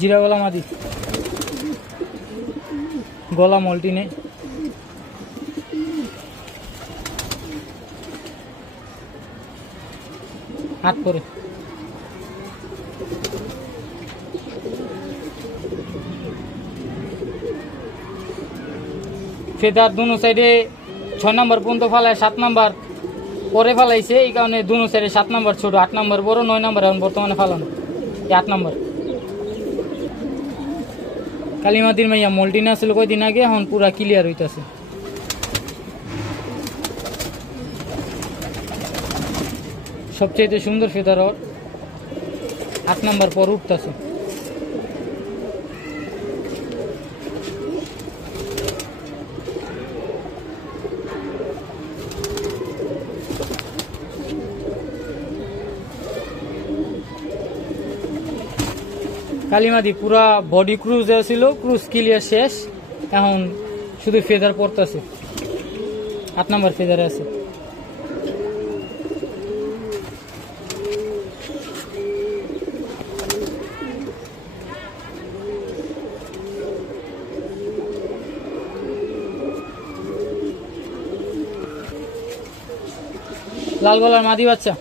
জিরা গলা মাদি, গলা মল্টিনে, হাত পরে। ফেদার দুনো সাইডে 6 নম্বর পর্যন্ত ফালায়, 7 নম্বর পরে ফালাইছে, এই কারণে দুনো সাইডে 7 নম্বর ছোট, 8 নম্বর বড়, 9 নম্বর এখন বর্তমানে ফালানো, 8 নম্বর। কালিমাদির মাইয়া মল্টিনা ছিল কয়দিন আগে, এখন পুরা ক্লিয়ার হইতেছে। সবচেয়ে সুন্দর ফেদার ওর, 8 নম্বর পর উঠতেছে। কালিমাদি পুরা বডি ক্রুজ ছিল, ক্রুজ ক্লিয়ার শেষ, এখন শুধু ফেদার পড়তেছে, 8 নম্বর ফেদারে আছে। লাল গলার মাদি বাচ্চা,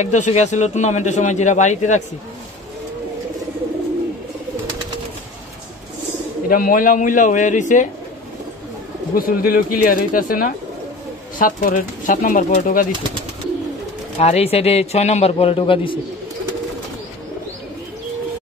1 দশক গেছিল টুর্নামেন্টের সময়, যেটা বাড়িতে রাখছি। এটা ময়লা ময়লা হয়ে রয়েছে, গোসল দিলেও ক্লিয়ার হইতেছে না। 7 নম্বর পরে টোকা দিছে, আর এই সাইডে 6 নম্বর পরে টোকা দিছে।